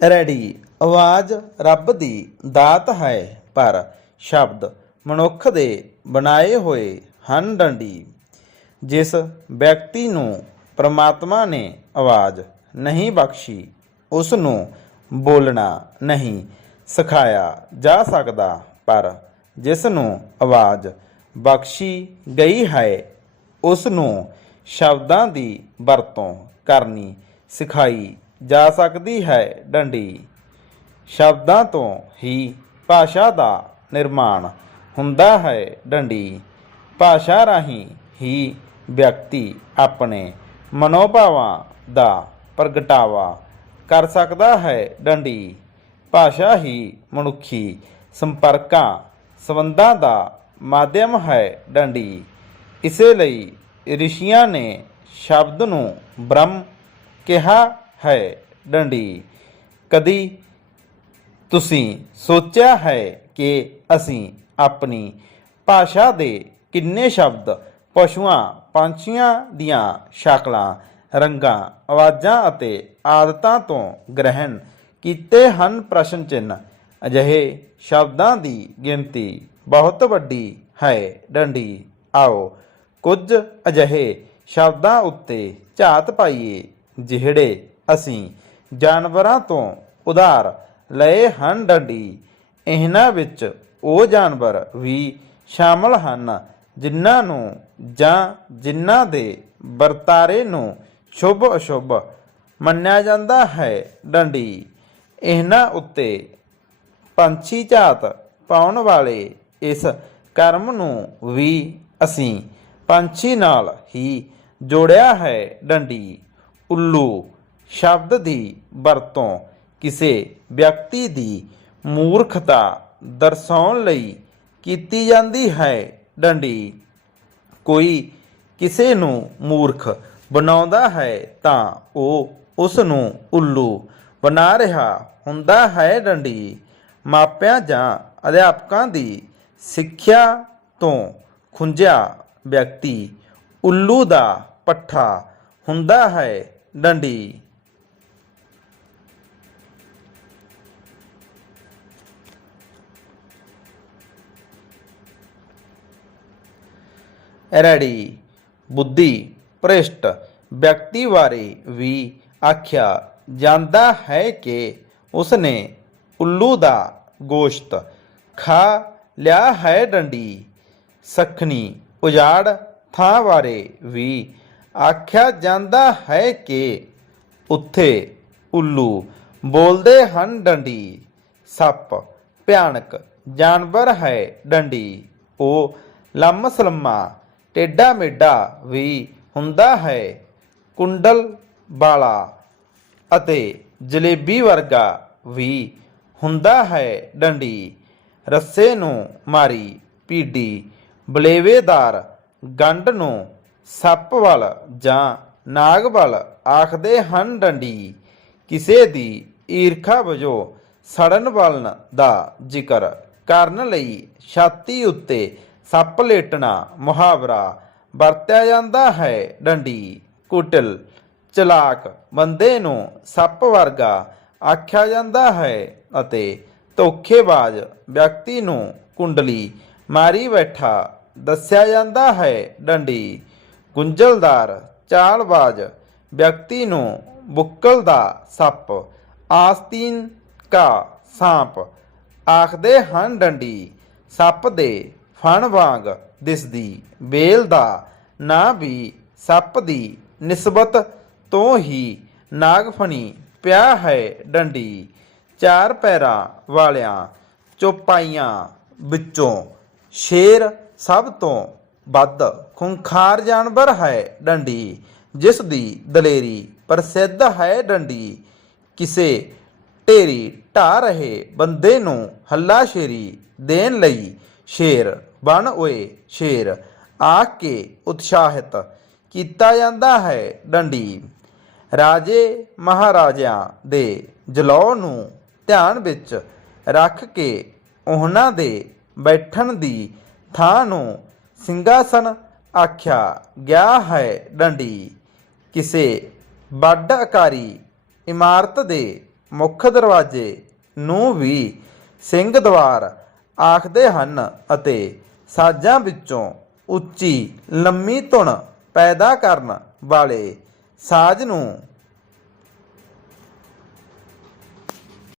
Ready. ਆਵਾਜ਼ ਰੱਬ ਦੀ, ਦਾਤ ਹੈ, ਪਰ ਸ਼ਬਦ ਮਨੁੱਖ ਦੇ ਬਣਾਏ ਹੋਏ ਹਨ ਡੰਡੀ। ਜਿਸ ਵਿਅਕਤੀ ਨੂੰ ਪ੍ਰਮਾਤਮਾ ਨੇ ਆਵਾਜ਼ ਨਹੀਂ ਬਖਸ਼ੀ ਉਸ ਨੂੰ ਬੋਲਣਾ ਨਹੀਂ ਸਿਖਾਇਆ ਜਾ ਸਕਦਾ, ਪਰ ਜਿਸ ਨੂੰ ਆਵਾਜ਼ ਬਖਸ਼ੀ ਗਈ ਹੈ ਉਸ ਨੂੰ ਸ਼ਬਦਾਂ ਦੀ ਵਰਤੋਂ ਕਰਨੀ ਸਿਖਾਈ ਜਾ ਸਕਦੀ ਹੈ ਡੰਡੀ। ਸ਼ਬਦਾਂ ਤੋਂ ਹੀ ਭਾਸ਼ਾ ਦਾ ਨਿਰਮਾਣ ਹੁੰਦਾ ਹੈ ਡੰਡੀ। ਭਾਸ਼ਾ ਰਾਹੀਂ ਹੀ ਵਿਅਕਤੀ ਆਪਣੇ ਮਨੋਭਾਵਾਂ ਦਾ ਪ੍ਰਗਟਾਵਾ ਕਰ ਸਕਦਾ ਹੈ ਡੰਡੀ। ਭਾਸ਼ਾ ਹੀ ਮਨੁੱਖੀ ਸੰਪਰਕਾਂ, ਸੰਬੰਧਾਂ ਦਾ ਮਾਧਿਅਮ ਹੈ ਡੰਡੀ। ਇਸੇ ਲਈ ਰਿਸ਼ੀਆਂ ਨੇ ਸ਼ਬਦ ਨੂੰ ਬ੍ਰਹਮ ਕਿਹਾ ਹੈ ਡੰਡੀ। ਕਦੀ ਤੁਸੀਂ ਸੋਚਿਆ ਹੈ ਕਿ ਅਸੀਂ ਆਪਣੀ ਭਾਸ਼ਾ ਦੇ ਕਿੰਨੇ ਸ਼ਬਦ, ਪਸ਼ੂਆਂ, ਪੰਛੀਆਂ ਦੀਆਂ ਸ਼ਕਲਾਂ, ਰੰਗਾਂ, ਆਵਾਜ਼ਾਂ ਅਤੇ ਆਦਤਾਂ ਤੋਂ ਗ੍ਰਹਿਣ ਕੀਤੇ ਹਨ? ਪ੍ਰਸ਼ਨ ਚਿੰਨ ਅਜਿਹੇ ਸ਼ਬਦਾਂ ਦੀ ਗਿਣਤੀ ਬਹੁਤ ਵੱਡੀ ਹੈ ਡੰਡੀ। ਆਓ ਕੁਝ ਅਜਿਹੇ ਸ਼ਬਦਾਂ ਉੱਤੇ ਝਾਤ ਪਾਈਏ, ਜਿਹੜੇ ਅਸੀਂ ਜਾਨਵਰਾਂ ਤੋਂ ਉਧਾਰ ਲਏ ਹਨ ਡੰਡੀ। ਇਹਨਾਂ ਵਿੱਚ ਉਹ ਜਾਨਵਰ ਵੀ ਸ਼ਾਮਲ ਹਨ ਜਿਨ੍ਹਾਂ ਨੂੰ ਜਾਂ ਜਿਨ੍ਹਾਂ ਦੇ ਵਰਤਾਰੇ ਨੂੰ ਸ਼ੁਭ ਅਸ਼ੁਭ ਮੰਨਿਆ ਜਾਂਦਾ ਹੈ ਡੰਡੀ। ਇਹਨਾਂ ਉੱਤੇ ਪੰਛੀ ਝਾਤ ਪਾਉਣ ਵਾਲੇ ਇਸ ਕਰਮ ਨੂੰ ਵੀ ਅਸੀਂ ਪੰਛੀ ਨਾਲ ਹੀ ਜੋੜਿਆ ਹੈ ਡੰਡੀ। ਉੱਲੂ ਸ਼ਬਦ ਦੀ ਵਰਤੋਂ ਕਿਸੇ ਵਿਅਕਤੀ ਦੀ ਮੂਰਖਤਾ ਦਰਸਾਉਣ ਲਈ ਕੀਤੀ ਜਾਂਦੀ ਹੈ। ਡੰਡੀ, ਕੋਈ ਕਿਸੇ ਨੂੰ ਮੂਰਖ ਬਣਾਉਂਦਾ ਹੈ ਤਾਂ ਉਹ ਉਸ ਨੂੰ ਉੱਲੂ ਬਣਾ ਰਿਹਾ ਹੁੰਦਾ ਹੈ। ਡੰਡੀ, ਮਾਪਿਆਂ ਜਾਂ ਅਧਿਆਪਕਾਂ ਦੀ ਸਿੱਖਿਆ ਤੋਂ ਖੁੰਝਿਆ ਵਿਅਕਤੀ ਉੱਲੂ ਦਾ ਪੱਠਾ ਹੁੰਦਾ ਹੈ। ਡੰਡੀ ਰੈਡੀ ਬੁੱਧੀ, ਭ੍ਰਿਸ਼ਟ, ਵਿਅਕਤੀ ਬਾਰੇ ਵੀ ਆਖਿਆ ਜਾਂਦਾ ਹੈ ਕਿ ਉਸਨੇ ਉੱਲੂ ਦਾ ਗੋਸ਼ਤ ਖਾ ਲਿਆ ਹੈ ਡੰਡੀ। ਸਖਣੀ ਉਜਾੜ ਥਾਂ ਬਾਰੇ ਵੀ ਆਖਿਆ ਜਾਂਦਾ ਹੈ ਕਿ ਉੱਥੇ ਉੱਲੂ ਬੋਲਦੇ ਹਨ ਡੰਡੀ। ਸੱਪ, ਭਿਆਨਕ ਜਾਨਵਰ ਹੈ ਡੰਡੀ। ਉਹ ਲੰਮਸ ਲੰਮਾ ਟੇਡਾ ਮੇਡਾ ਵੀ ਹੁੰਦਾ ਹੈ। ਕੁੰਡਲ ਵਾਲਾ ਅਤੇ ਜਲੇਬੀ ਵਰਗਾ ਵੀ ਹੁੰਦਾ ਹੈ। ਡੰਡੀ ਰੱਸੇ ਨੂੰ ਮਾਰੀ ਪੀਡੀ ਬਲੇਵੇਦਾਰ ਗੰਢ ਨੂੰ ਸੱਪ ਵੱਲ ਜਾਂ ਨਾਗ ਵੱਲ ਆਖਦੇ ਹਨ ਡੰਡੀ। ਕਿਸੇ ਦੀ ਈਰਖਾ ਵਜੋਂ ਸੜਨ ਵਾਲਨ ਦਾ ਜ਼ਿਕਰ ਕਰਨ ਲਈ ਛਾਤੀ ਉੱਤੇ ਸੱਪ ਲੇਟਣਾ, ਮੁਹਾਵਰਾ, ਵਰਤਿਆ ਜਾਂਦਾ ਹੈ ਡੰਡੀ, ਕੁਟਲ, ਚਲਾਕ, ਬੰਦੇ ਨੂੰ ਸੱਪ ਵਰਗਾ ਆਖਿਆ ਜਾਂਦਾ ਹੈ ਅਤੇ ਧੋਖੇਬਾਜ਼ ਵਿਅਕਤੀ ਨੂੰ ਕੁੰਡਲੀ ਮਾਰੀ ਬੈਠਾ ਦੱਸਿਆ ਜਾਂਦਾ ਹੈ ਡੰਡੀ, ਗੁੰਝਲਦਾਰ, ਚਾਲਬਾਜ਼ ਵਿਅਕਤੀ ਨੂੰ ਬੁੱਕਲ ਦਾ ਸੱਪ, ਆਸਤੀਨ ਕਾ ਸਾਂਪ ਆਖਦੇ ਹਨ ਡੰਡੀ, ਸੱਪ ਦੇ ਫਣ ਵਾਂਗ ਦਿਸਦੀ ਬੇਲ ਦਾ ਨਾ ਵੀ ਸੱਪ ਦੀ ਨਿਸਬਤ ਤੋਂ ਹੀ ਨਾਗਫਣੀ ਪਿਆ ਹੈ ਡੰਡੀ। ਚਾਰ ਪੈਰਾਂ ਵਾਲਿਆਂ ਚੋਪਾਈਆਂ ਵਿੱਚੋਂ ਸ਼ੇਰ ਸਭ ਤੋਂ ਵੱਧ ਖੁੰਖਾਰ ਜਾਨਵਰ ਹੈ ਡੰਡੀ, ਜਿਸ ਦੀ ਦਲੇਰੀ ਪ੍ਰਸਿੱਧ ਹੈ ਡੰਡੀ। ਕਿਸੇ ਢੇਰੀ ਢਾ ਰਹੇ ਬੰਦੇ ਨੂੰ ਹੱਲਾਸ਼ੇਰੀ ਦੇਣ ਲਈ ਸ਼ੇਰ ਬਣ ਓਏ ਸ਼ੇਰ, ਆ ਕੇ ਉਤਸ਼ਾਹਿਤ ਕੀਤਾ ਜਾਂਦਾ ਹੈ ਡੰਡੀ। ਰਾਜੇ ਮਹਾਰਾਜਿਆਂ ਦੇ ਜਲੌ ਨੂੰ ਧਿਆਨ ਵਿੱਚ ਰੱਖ ਕੇ ਉਹਨਾਂ ਦੇ ਬੈਠਣ ਦੀ ਥਾਂ ਨੂੰ ਸਿੰਘਾਸਨ ਆਖਿਆ ਗਿਆ ਹੈ ਡੰਡੀ। ਕਿਸੇ ਵੱਡ ਆਕਾਰੀ ਇਮਾਰਤ ਦੇ ਮੁੱਖ ਦਰਵਾਜ਼ੇ ਨੂੰ ਵੀ ਸਿੰਘ ਦਵਾਰ ਆਖਦੇ ਹਨ ਅਤੇ ਸਾਜ਼ਾਂ ਵਿੱਚੋਂ ਉੱਚੀ ਲੰਮੀ ਧੁਨ ਪੈਦਾ ਕਰਨ ਵਾਲੇ ਸਾਜ਼ ਨੂੰ